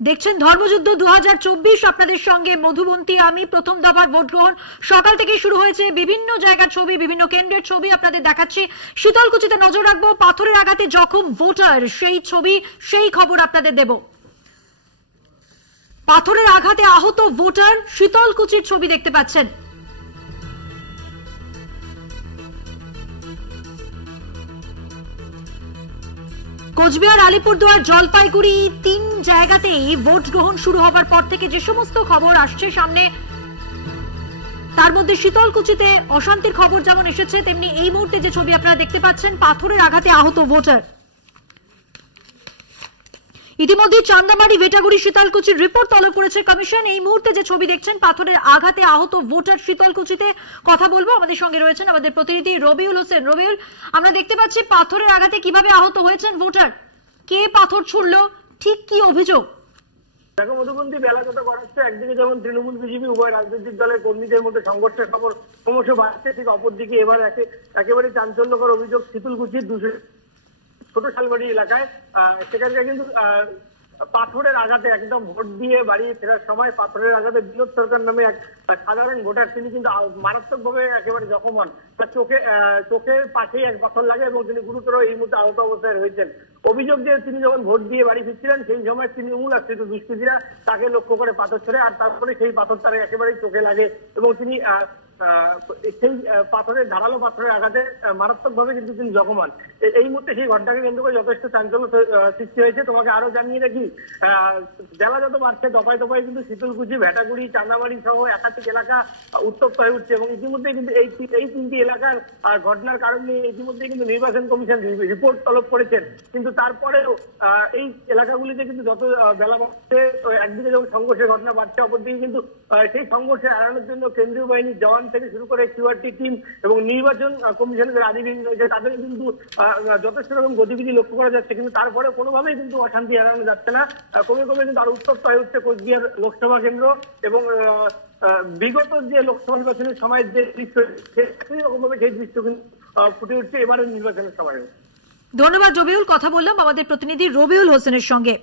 দেখছেন ধর্মযুদ্ধ 2024 আপনাদের সঙ্গে মধুবন্তী আমি। প্রথম দফার ভোট গ্রহণ সকাল থেকে শুরু হয়েছে। বিভিন্ন জায়গার ছবি, বিভিন্ন কেন্দ্রের ছবি আপনাদের দেখাচ্ছি। শীতলকুচিতে নজর রাখবো, পাথরের আঘাতে জখম ভোটার, সেই ছবি, সেই খবর আপনাদের দেব। পাথরের আঘাতে আহত ভোটার, শীতলকুচির ছবি দেখতে পাচ্ছেন। কোচবিহার, আলিপুরদুয়ার, জলপাইগুড়ি তিন জায়গাতেই ভোট গ্রহণ শুরু হবার পর থেকে যে সমস্ত খবর আসছে সামনে, তার মধ্যে শীতলকুচিতে অশান্তির খবর যেমন এসেছে, তেমনি এই মুহূর্তে যে ছবি আপনারা দেখতে পাচ্ছেন, পাথরের আঘাতে আহত ভোটার। ইতিমধ্যে চান্দামারি, ভেটাগুড়ি, শীতলকুচির রিপোর্ট তলব করেছে কমিশন। এই মুহূর্তে যে ছবি দেখছেন, পাথরের আঘাতে আহত ভোটার শীতলকুচিতে। কথা বলবো, আমাদের সঙ্গে রয়েছেন আমাদের প্রতিনিধি রবিউল হোসেন। রবিউল, আমরা দেখতে পাচ্ছি পাথরের আঘাতে কিভাবে আহত হয়েছেন ভোটার, কে পাথর ছুড়লো, ঠিক কি অভিযোগ? দেখো মধুবন্তী, বেলা কথা করাচ্ছে, একদিকে যেমন তৃণমূল বিজেপি উভয় রাজনৈতিক দলের কর্মীদের মধ্যে সংঘর্ষের খবর ক্রমশ বাড়ছে, ঠিক অপরদিকে এবার একেবারে চাঞ্চল্যকর অভিযোগ শীতলকুচির ছোট শালবাড়ি এলাকায়। সেখানকার কিন্তু পাথরের আঘাতে একদম ভোট দিয়ে বাড়ি ফেরার সময় পাথরের আঘাতে বিনোদ সরকার নামে এক সাধারণ ভোটার, তিনি কিন্তু মারাত্মকভাবে একেবারে জখম হন। তার চোখের পাশেই এক পাথর লাগে এবং তিনি গুরুতর এই মুহূর্তে আহত অবস্থায় রয়েছেন। অভিযোগ যে তিনি যখন ভোট দিয়ে বাড়ি ফিরছিলেন সেই সময় তৃণমূল আশ্রিত দুষ্কৃতীরা তাকে লক্ষ্য করে পাথর ছোড়ে, আর তারপরে সেই পাথর তার একেবারেই চোখে লাগে এবং তিনি সেই পাথরের ধারালো পাথরের আঘাতে মারাত্মকভাবে কিন্তু তিনি জখম হন। এই মুহূর্তে সেই ঘটনাকে কেন্দ্র করে যথেষ্ট চাঞ্চল্য সৃষ্টি হয়েছে। তোমাকে আরো জানিয়ে রাখি, বেলা যত বাড়ছে দফায় দফায় কিন্তু শীতলকুচি, ভেটাগুড়ি, চান্দামারি সহ একাধিক এলাকা উত্তপ্ত হয়ে উঠছে এবং ইতিমধ্যে কিন্তু এই তিনটি এলাকার ঘটনার কারণে ইতিমধ্যে কিন্তু নির্বাচন কমিশন রিপোর্ট তলব করেছেন। কিন্তু তারপরেও এই এলাকাগুলিতে কিন্তু যত বেলা বাড়ছে, একদিকে যখন সংঘর্ষের ঘটনা বাড়ছে, অপরদিকে কিন্তু সেই সংঘর্ষে এড়ানোর জন্য কেন্দ্রীয় বাহিনীর জওয়ান থেকে শুরু করে কিউআরটি টিম এবং নির্বাচন কমিশনের আধিকারিক রয়েছে, তাদের কিন্তু যথেষ্ট রকম গতিবিধি লক্ষ্য করা যাচ্ছে। কিন্তু তারপরে কোনোভাবেই কিন্তু অশান্তি এড়ানো যাচ্ছে না। ক্রমে ক্রমে কিন্তু আরো উত্তপ্ত হয়ে উঠছে কোচবিহার লোকসভা কেন্দ্র এবং বিগত যে লোকসভা নির্বাচনের সময় যে দৃশ্য, সেই রকমভাবে সেই দৃশ্য কিন্তু ফুটে উঠছে এবারের নির্বাচনের সময়। ধন্যবাদ রবিউল। কথা বললাম আমাদের প্রতিনিধি রবিউল হোসেনের সঙ্গে।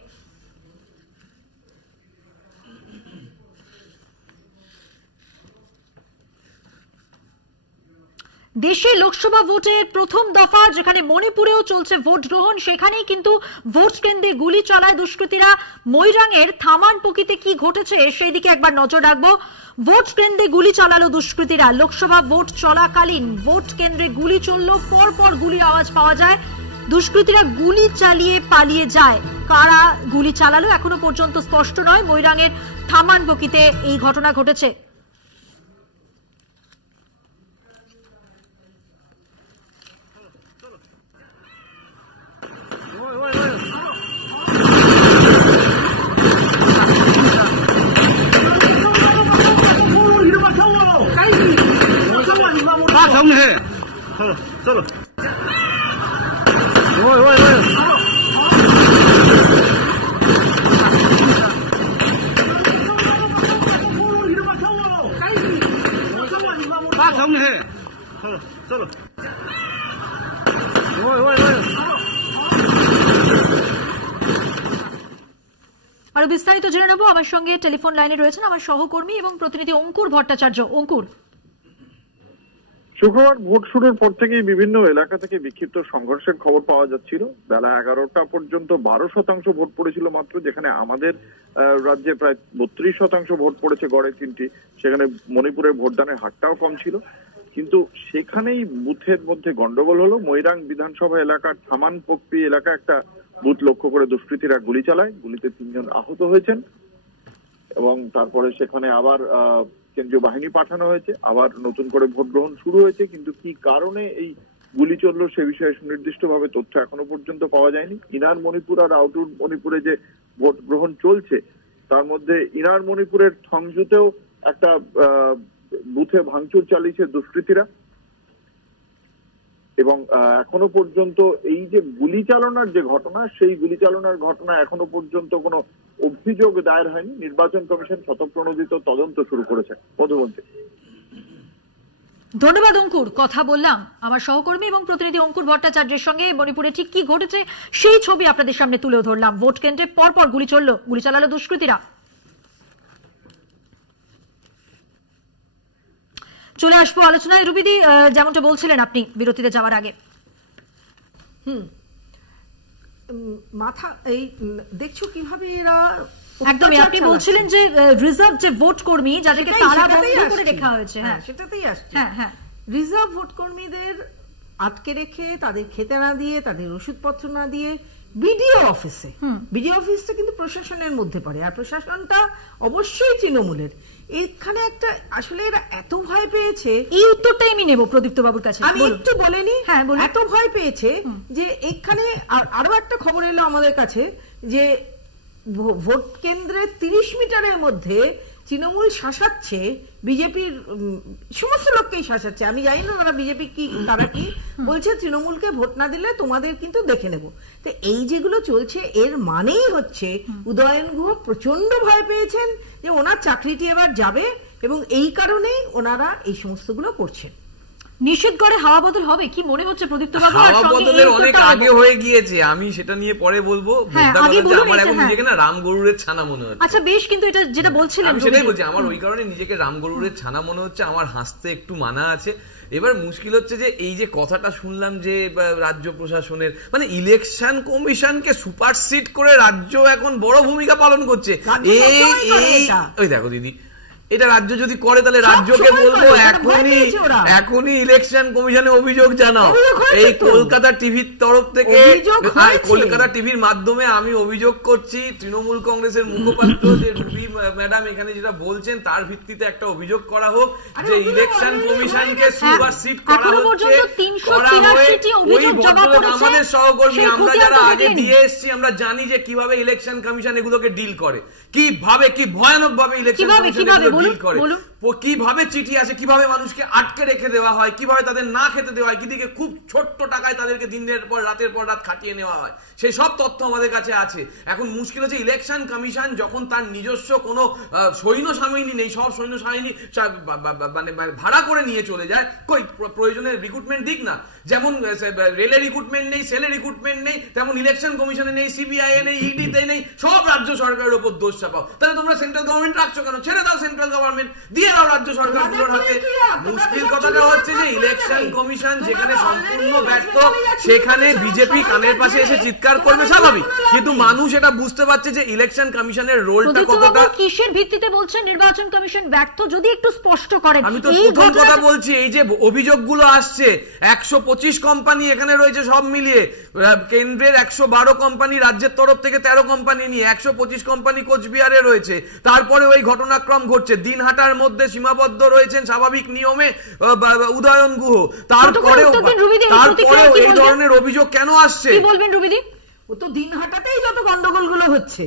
দেশে লোকসভা ভোটের প্রথম দফা যেখানে মণিপুরেও চলছে ভোট গ্রহণ, সেখানেই কিন্তু ভোট কেন্দ্রে গুলি চালায় দুষ্কৃতীরা। মৈরাঙের থামানপকিতে কি ঘটেছে সেই দিকে একবার নজর রাখবো। ভোট কেন্দ্রে গুলি চালালো দুষ্কৃতীরা। লোকসভা ভোট চলাকালীন ভোট কেন্দ্রে গুলি চললো, পরপর গুলির আওয়াজ পাওয়া যায়। দুষ্কৃতীরা গুলি চালিয়ে পালিয়ে যায়। কারা গুলি চালালো এখনো পর্যন্ত স্পষ্ট নয়। মৈরাঙের থামানপকিতে এই ঘটনা ঘটেছে। चलो चलो আরো বিস্তারিত জেনে নেব। আমার সঙ্গে টেলিফোন লাইনে রয়েছেন আমার সহকর্মী এবং প্রতিনিধি অঙ্কুর ভট্টাচার্য। অঙ্কুর, শুক্রবার ভোট শুরুর পর থেকেই বিভিন্ন এলাকা থেকে বিক্ষিপ্ত সংঘর্ষের খবর পাওয়া যাচ্ছিল। বেলা 11টা পর্যন্ত 12% ভোট পড়েছিল মাত্র, যেখানে আমাদের রাজ্যে প্রায় 32% ভোট পড়েছে গড়ে 3টি। সেখানে মণিপুরের ভোটদানের হারটাও কম ছিল, কিন্তু সেখানেই বুথের মধ্যে গন্ডগোল হলো। মৈরাং বিধানসভা এলাকার থামানপক্কি এলাকা একটা বুথ লক্ষ্য করে দুষ্কৃতীরা গুলি চালায়। গুলিতে 3 জন আহত হয়েছেন এবং তারপরে সেখানে আবার কেন্দ্রীয় বাহিনী পাঠানো হয়েছে, আবার নতুন করে ভোট গ্রহণ শুরু হয়েছে। কিন্তু কি কারণে এই গুলি চললো সে বিষয়ে সুনির্দিষ্টভাবে তথ্য এখনো পর্যন্ত পাওয়া যায়নি। ইনার মণিপুর আর আউটার মণিপুরে যে ভোট গ্রহণ চলছে, তার মধ্যে ইনার মণিপুরের থংজুতেও একটা বুথে ভাঙচুর চালিয়েছে দুষ্কৃতীরা এবং এখনো পর্যন্ত এই যে গুলি চালনার যে ঘটনা, সেই গুলি চালনার ঘটনা এখনো পর্যন্ত কোনো অভিযোগ দায়ের হয়নি। নির্বাচন কমিশন স্বতঃপ্রণোদিত তদন্ত শুরু করেছে। মধুবন্তী। ধন্যবাদ অঙ্কুর। কথা বললাম আমার সহকর্মী এবং প্রতিনিধি অঙ্কুর ভট্টাচার্যের সঙ্গে। মণিপুরে ঠিক কি ঘটেছে সেই ছবি আপনাদের সামনে তুলে ধরলাম। ভোট কেন্দ্রে পরপর গুলি চালালো দুষ্কৃতীরা। চলে আসবো আলোচনায়। রুবিদি, যেমনটা বলছিলেন আপনি বিরতিতে যাওয়ার আগে। মাথা এই দেখছো কিভাবে এরা একদমই, আপনি বলছিলেন যে রিজার্ভ যে ভোট কর্মী যাদেরকে তালা বন্ধ করে রাখা হয়েছে, হ্যাঁ সেটাতেই আসছে। হ্যাঁ, রিজার্ভ ভোট কর্মীদের আটকে রেখে তাদের খেতে না দিয়ে, তাদের ওষুধপত্র না দিয়ে বিডিও অফিসটা কিন্তু প্রশাসনের মধ্যে পড়ে, আর প্রশাসনটা অবশ্যই তৃণমূলের। এইখানে একটা আসলে এরা এত ভয় পেয়েছে, এই উত্তরটাই আমি নেব প্রদীপ্ত বাবুর কাছে। আমি একটু বলেনি, এত ভয় পেয়েছে যে এখানে আরো একটা খবর এলো আমাদের কাছে যে ভোট কেন্দ্রের 30 মিটারের মধ্যে তৃণমূল শাসাচ্ছে, বিজেপির সমস্ত লোককেই শাসাচ্ছে। আমি জানি না তারা বিজেপি কি, তারা কি বলছে, তৃণমূলকে ভোট না দিলে তোমাদের কিন্তু দেখে নেব। তো এই যেগুলো চলছে এর মানেই হচ্ছে উদয়ন গুহ প্রচন্ড ভয় পেয়েছেন যে ওনার চাকরিটি এবার যাবে, এবং এই কারণেই ওনারা এই সমস্তগুলো করছেন। নিষেধগড়ে হাওয়া বদল হবে কি মনে হচ্ছে প্রদীপ্ত বাবু? হাওয়া বদলের অনেক আগে হয়ে গিয়েছে, আমি সেটা নিয়ে পরে বলবো। আমার এখন নিজেকে না রাম গরুরের ছানা মনে হচ্ছে। আচ্ছা বেশ, কিন্তু এটা যেটা বলছিলেন আমি সেটাই বলছি, আমার ওই কারণে নিজেকে রাম গরুরের ছানা মনে হচ্ছে। আমার হাসতে একটু মানা আছে। এবার মুশকিল হচ্ছে যে এই যে কথাটা শুনলাম যে রাজ্য প্রশাসনের মানে ইলেকশন কমিশনকে সুপারসিড করে রাজ্য এখন বড় ভূমিকা পালন করছে। ওই দেখো দিদি, এটা রাজ্য যদি করে তাহলে রাজ্যকে বলবো এখনই ইলেকশন কমিশনে অভিযোগ জানাও। এই কলকাতা টিভির তরফ থেকে, কলকাতা টিভির মাধ্যমে আমি অভিযোগ করছি, তৃণমূল কংগ্রেসের মুখপাত্র যে রুবি ম্যাডাম এখানে যেটা বলছেন তার ভিত্তিতে একটা অভিযোগ করা হোক যে ইলেকশন কমিশনকে সুপারসিড করা হচ্ছে। ওই ভদ্রলোক আমাদের সহকর্মী, আমরা যারা আগে দিয়ে এসেছি আমরা জানি যে কিভাবে ইলেকশন কমিশন এগুলোকে ডিল করে, কিভাবে কি ভয়ানক ভাবে ইলেকশন কমিশন ডিল করে, কিভাবে চিঠি আসে, কিভাবে মানুষকে আটকে রেখে দেওয়া হয়, কিভাবে তাদের না খেতে দেওয়া হয়, কিদিকে খুব ছোট্ট টাকায় তাদেরকে দিনের পর রাতের পর রাত খাটিয়ে নেওয়া হয়, সেই সব তথ্য আমাদের কাছে আছে। এখন মুশকিল হচ্ছে ইলেকশন কমিশন যখন তার নিজস্ব কোনো সৈন্য সাময়িনী নেই, সব সৈন্য সাময়িনী মানে ভাড়া করে নিয়ে চলে যায়, কই প্রয়োজনে রিক্রুটমেন্ট দিক না। যেমন রেলের রিক্রুটমেন্ট নেই, সেলের রিক্রুটমেন্ট নেই, তেমন ইলেকশন কমিশনে নেই, সিবিআই নেই, ইডিতে নেই, সব রাজ্য সরকারের উপর দোষ চাপাও। তাহলে তোমরা সেন্ট্রাল গভর্নমেন্ট রাখছো কেন? ছেড়ে দাও সেন্ট্রাল গভর্নমেন্ট, দিয়ে দাও রাজ্য সরকারগুলোর হাতে। মুশকিল কথাটা হচ্ছে যে ইলেকশন কমিশন যেখানে সম্পূর্ণ ব্যর্থ, সেখানে বিজেপি কানের পাশে এসে চিৎকার করবে স্বাভাবিক, কিন্তু মানুষ এটা বুঝতে পারছে যে ইলেকশন কমিশনের রোলটা কতটা। কিসের ভিত্তিতে বলছেন নির্বাচন কমিশন ব্যর্থ, যদি একটু স্পষ্ট করেন? আমি তো প্রথম কথা বলছি, এই যে অভিযোগগুলো আসছে 125 কোম্পানি এখানে রয়েছে সব মিলিয়ে, কেন্দ্রের 112 কোম্পানি, রাজ্যের তরফ থেকে 13 কোম্পানি নিয়ে 125 কোম্পানি কোচবিহারে রয়েছে। তারপরে ওই ঘটনাক্রম ঘটছে, দিনহাটার মধ্যে সীমাবদ্ধ রয়েছেন স্বাভাবিক নিয়মে উদয়ন গুহ। তারপরে এই ধরনের অভিযোগ কেন আসছে? কি বলবেন রুবিদি? ও তো দিনহাটাতেই যত গন্ডগোল গুলো হচ্ছে,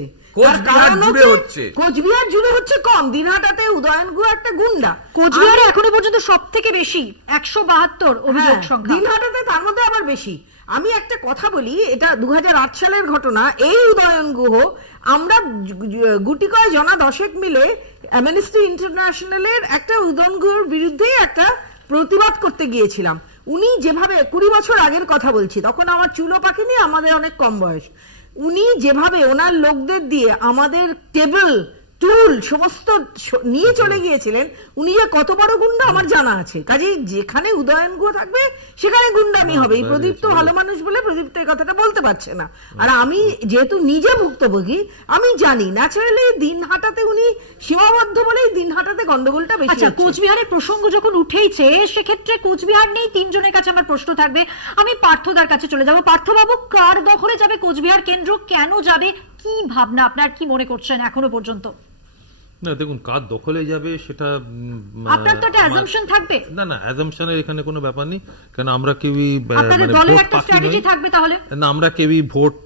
কোচবিহার জুড়ে হচ্ছে কম, দিনহাটাতে উদয়ন গুহ একটা গুন্ডা। কোচবিহারে এখনো পর্যন্ত সব থেকে বেশি 172 অভিযোগ সংখ্যা, দিনহাটাতে তার মধ্যে আবার বেশি। আমি একটা কথা বলি, এটা 2008 সালের ঘটনা। এই উদয়ন গুহ আমরা গুটি কয় জনা 10 মিলে অ্যামনেস্টি ইন্টারন্যাশনালের একটা উদয়ন গুহর বিরুদ্ধে একটা প্রতিবাদ করতে গিয়েছিলাম। উনি যেভাবে 20 বছর আগের কথা বলছি, তখন আমার চুলো পাকেনি, আমাদের অনেক কম বয়স। উনি যেভাবে ওনার লোকদের দিয়ে আমাদের টেবিল টুল সমস্ত নিয়ে চলে গিয়েছিলেন, উনি যে কত বড় গুন্ডা আমার জানা আছে। কাজেই যেখানে উদয়ন গুহ থাকবে সেখানে গুন্ডামি হবে। প্রদীপ তো ভালো মানুষ বলে প্রদীপ তো এই কথাটা বলতে পারছে না। আর আমি যেহেতু নিজে ভুক্তভোগী, আমি জানি ন্যাচারালি দিনহাটাতে উনি সীমাবদ্ধ বলেই দিনহাটাতে গন্ডগোলটা বেশি। আচ্ছা, কোচবিহারের প্রসঙ্গ যখন উঠেইছে, সেক্ষেত্রে কোচবিহার নেই, তিনজনের কাছে আমার প্রশ্ন থাকবে। আমি পার্থদার কাছে চলে যাব। পার্থবাবু, কার দখলে যাবে কোচবিহার কেন্দ্র, কেন যাবে, কি ভাবনা আপনার, কি মনে করছেন এখনো পর্যন্ত? না দেখুন, কার দখলে যাবে সেটা আপনার তো একটা অ্যাজাম্পশন থাকবে। না অ্যাজাম্পশনের এখানে কোনো ব্যাপার নেই, কারণ আমরা কেউই না, আমরা কেউই ভোট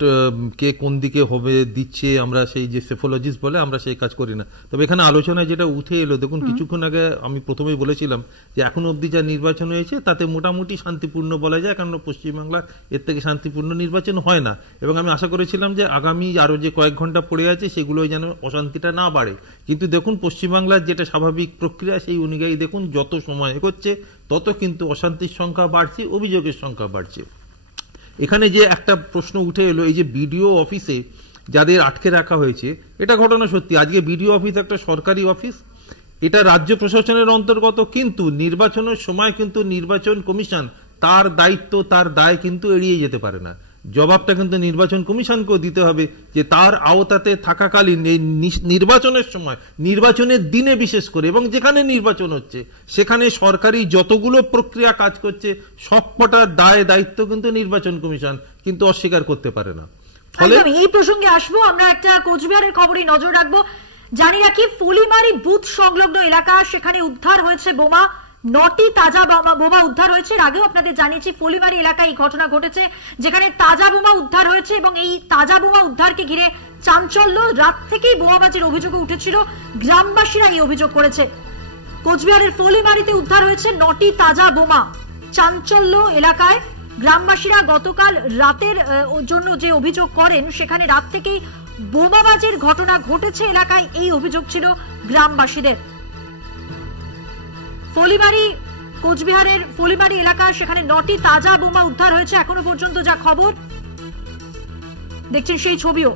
কে কোন দিকে হবে দিচ্ছে, আমরা সেই যে সেফোলজিস্ট বলে আমরা সেই কাজ করি না। তবে এখানে আলোচনায় যেটা উঠে এলো, দেখুন কিছুক্ষণ আগে আমি প্রথমেই বলেছিলাম যে এখনো অব্দি যা নির্বাচন হয়েছে তাতে মোটামুটি শান্তিপূর্ণ বলা যায়, কারণ পশ্চিমবাংলা এর থেকে শান্তিপূর্ণ নির্বাচন হয় না। এবং আমি আশা করেছিলাম যে আগামী আরো যে কয়েক ঘন্টা পড়ে আছে সেগুলো যেন অশান্তিটা না বাড়ে, কিন্তু কিন্তু দেখুন পশ্চিমবাংলার যেটা স্বাভাবিক প্রক্রিয়া সেই অনুযায়ী দেখুন যত সময় এগোচ্ছে তত কিন্তু অশান্তির সংখ্যা বাড়ছে, অভিযোগের সংখ্যা বাড়ছে। এখানে যে একটা প্রশ্ন উঠে এলো, এই যে বিডিও অফিসে যাদের আটকে রাখা হয়েছে, এটা ঘটনা সত্যি। আজকে বিডিও অফিস একটা সরকারি অফিস, এটা রাজ্য প্রশাসনের অন্তর্গত, কিন্তু নির্বাচনের সময় কিন্তু নির্বাচন কমিশন তার দায়িত্ব তার দায় কিন্তু এড়িয়ে যেতে পারে না। জবাবটা কিন্তু নির্বাচন কমিশনকেও দিতে হবে যে তার আওতাতে থাকাকালীন এই নির্বাচনের সময়, নির্বাচনের দিনে বিশেষ করে, এবং যেখানে নির্বাচন হচ্ছে সেখানে সরকারি যতগুলো প্রক্রিয়া কাজ করছে সবকটার দায় দায়িত্ব কিন্তু নির্বাচন কমিশন কিন্তু অস্বীকার করতে পারে না। ফলে এই প্রসঙ্গে আসবো, আমরা একটা কোচবিহারের খবরই নজর রাখবো। জানি রাখি ফুলিমারি বুথ সংলগ্ন এলাকা, সেখানে উদ্ধার হয়েছে বোমা, 9টি তাজা বোমা উদ্ধার হয়েছে। এর আগেও আপনাদের জানিয়েছি ফুলিমারি এলাকায় এই ঘটনা ঘটেছে, যেখানে তাজা বোমা উদ্ধার হয়েছে এবং এই তাজা বোমা উদ্ধারকে ঘিরে চাঞ্চল্য। রাত থেকেই বোমাবাজির অভিযোগ উঠেছিল, গ্রামবাসীরা এই অভিযোগ করেছে। কোচবিহারের ফুলিমারিতে উদ্ধার হয়েছে 9টি তাজা বোমা, চাঞ্চল্য এলাকায়। গ্রামবাসীরা গতকাল রাতের জন্য যে অভিযোগ করেন, সেখানে রাত থেকেই বোমাবাজির ঘটনা ঘটেছে এলাকায়, এই অভিযোগ ছিল গ্রামবাসীদের। ফুলিমারি, কোচবিহারের ফুলিমারি এলাকা, সেখানে 9টি তাজা বোমা উদ্ধার হয়েছে এখনো পর্যন্ত যা খবর। দেখছেন সেই ছবিও,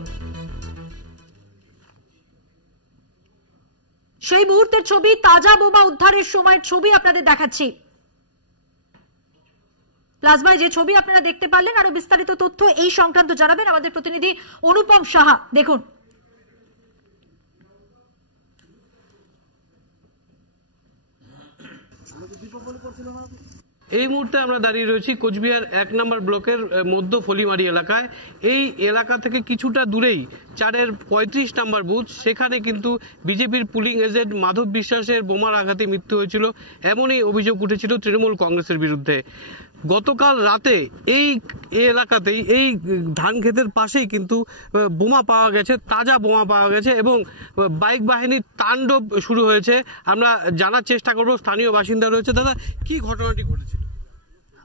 সেই মুহূর্তের ছবি, তাজা বোমা উদ্ধারের সময়ের ছবি আপনাদের দেখাচ্ছি। প্লাজমায় যে ছবি আপনারা দেখতে পারলেন, আরো বিস্তারিত তথ্য এই সংক্রান্ত জানাবেন আমাদের প্রতিনিধি অনুপম সাহা। দেখুন, এই মুহূর্তে আমরা দাঁড়িয়ে রয়েছি কোচবিহার 1 নম্বর ব্লকের মধ্য ফলিমারি এলাকায়। এই এলাকা থেকে কিছুটা দূরেই 4-এর 35 নম্বর বুথ, সেখানে কিন্তু বিজেপির পুলিং এজেন্ট মাধব বিশ্বাসের বোমার আঘাতে মৃত্যু হয়েছিল, এমনই অভিযোগ উঠেছিল তৃণমূল কংগ্রেসের বিরুদ্ধে। গতকাল রাতে এই এলাকাতেই, এই ধান ক্ষেতের পাশেই কিন্তু বোমা পাওয়া গেছে, তাজা বোমা পাওয়া গেছে এবং বাইক বাহিনীর তাণ্ডব শুরু হয়েছে। আমরা জানার চেষ্টা করব, স্থানীয় বাসিন্দা রয়েছে। দাদা, কি ঘটনাটি ঘটেছিল?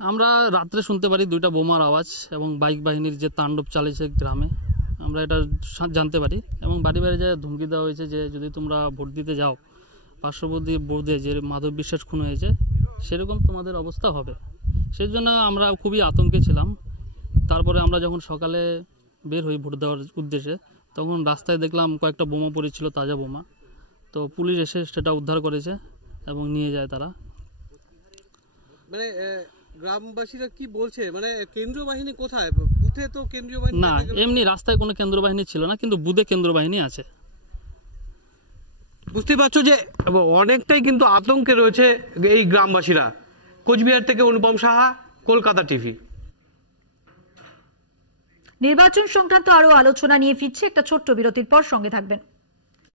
আমরা রাত্রে শুনতে পারি 2টা বোমার আওয়াজ এবং বাইক বাহিনীর যে তাণ্ডব চালিয়েছে গ্রামে, আমরা এটা জানতে পারি এবং বাড়ি বাড়ি যায় ধমকি দেওয়া হয়েছে যে যদি তোমরা ভোট দিতে যাও পার্শ্ববর্তী বোর্ডে যে মাধব বিশ্বাস খুন হয়েছে সেরকম তোমাদের অবস্থা হবে। সেই জন্য আমরা খুবই আতঙ্কে ছিলাম। তারপরে আমরা যখন সকালে বের হই ভোট দেওয়ার উদ্দেশ্যে, তখন রাস্তায় দেখলাম কয়েকটা বোমা পড়েছিল, তাজা বোমা। তো পুলিশ এসে সেটা উদ্ধার করেছে এবং নিয়ে যায় তারা। মানে গ্রামবাসীরা কি বলছে, মানে কেন্দ্রীয় বাহিনী কোথায়? বুথে তো কেন্দ্রীয় বাহিনী না, এমনি রাস্তায় কোনো কেন্দ্র বাহিনী ছিল না, কিন্তু বুথে কেন্দ্র বাহিনী আছে। বুঝতে পারছো যে অনেকটাই কিন্তু আতঙ্কে রয়েছে এই গ্রামবাসীরা। কোচবিহার থেকে অনুপম সাহা, কলকাতা টিভি। নির্বাচন সংক্রান্ত আরো আলোচনা নিয়ে ফিরছে একটা ছোট্ট বিরতির পর, সঙ্গে থাকবেন।